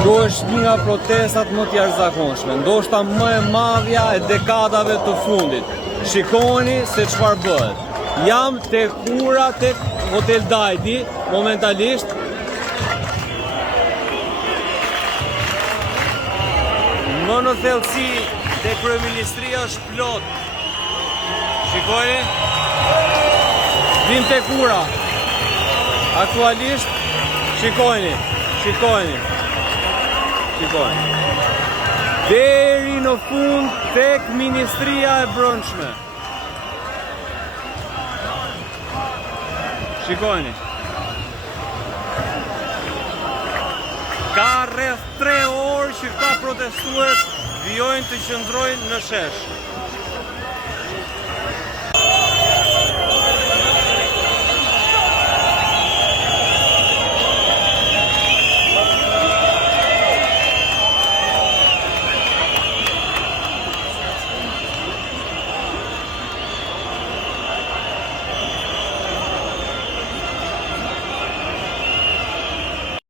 Kjo është një nga protestat më t'jashtëzakonshme, ndoshta më e madhja e dekadave të fundit. Shikoni se çfarë bëhet. Jam tek ura tek Hotel Dajdi, momentalisht. Më në thellësi te kryeministria është plot. Shikoni. Vim tek ura. Aktualisht shikoni. Deri në fund tek Ministria e Brendshme. Shikoni. Ka rreth 3 orë që këta protestues vijojnë të qëndrojnë në shesh.